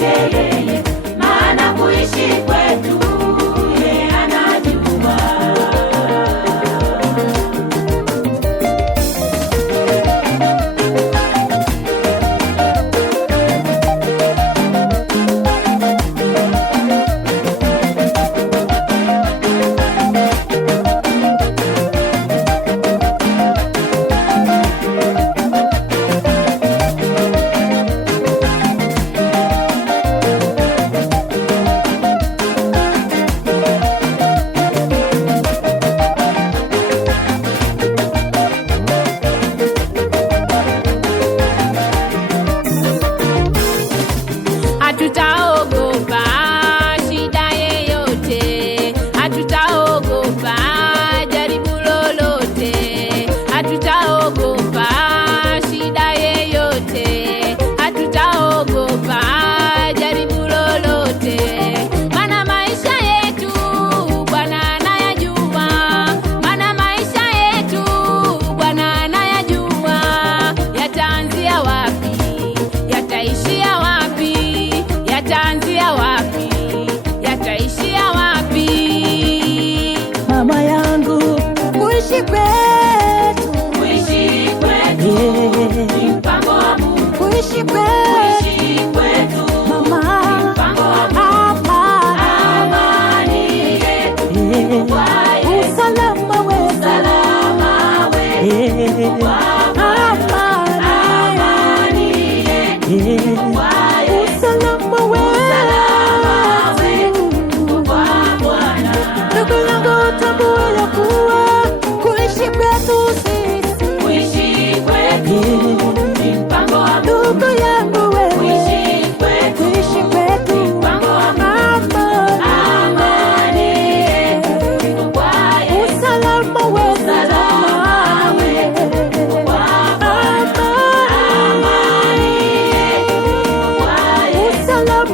yote yeye, maana kuishi kwetu yeye anajua. Hatutaogopa shida yeyote, hatutaogopa jaribu lolote, hatutaogopa shida yeyote, hatutaogopa jaribu lolote. Maana maisha yetu Bwana anayajua, maana maisha yetu Bwana anayajua. Yataanzia wapi, yataishia wapi, yataanzia wapi, yataishia wapi? Mama yangu, kuishi kwetu, Kuishi kwetu ni mpango wa Mungu. kuishi kwetu Kuishi kwetu mama, ni mpango wa Mungu. Amani yetu kwa Yesu, usalama wetu, salama wetu kwa Bwana. Amani yetu kwa Yesu, usalama wetu kwa Bwana. ndugu yangu, tambua ya kuwa kuishi kwetu sisi, Kuishi kwetu ni mpango wa Mungu. ndugu yangu wewe, Kuishi kwetu kuishi kwetu mpango wa Mungu. Amani yetu kwa Yesu, usalama wetu, salama wetu kwa Bwana. Amani yetu kwa Yesu, usalama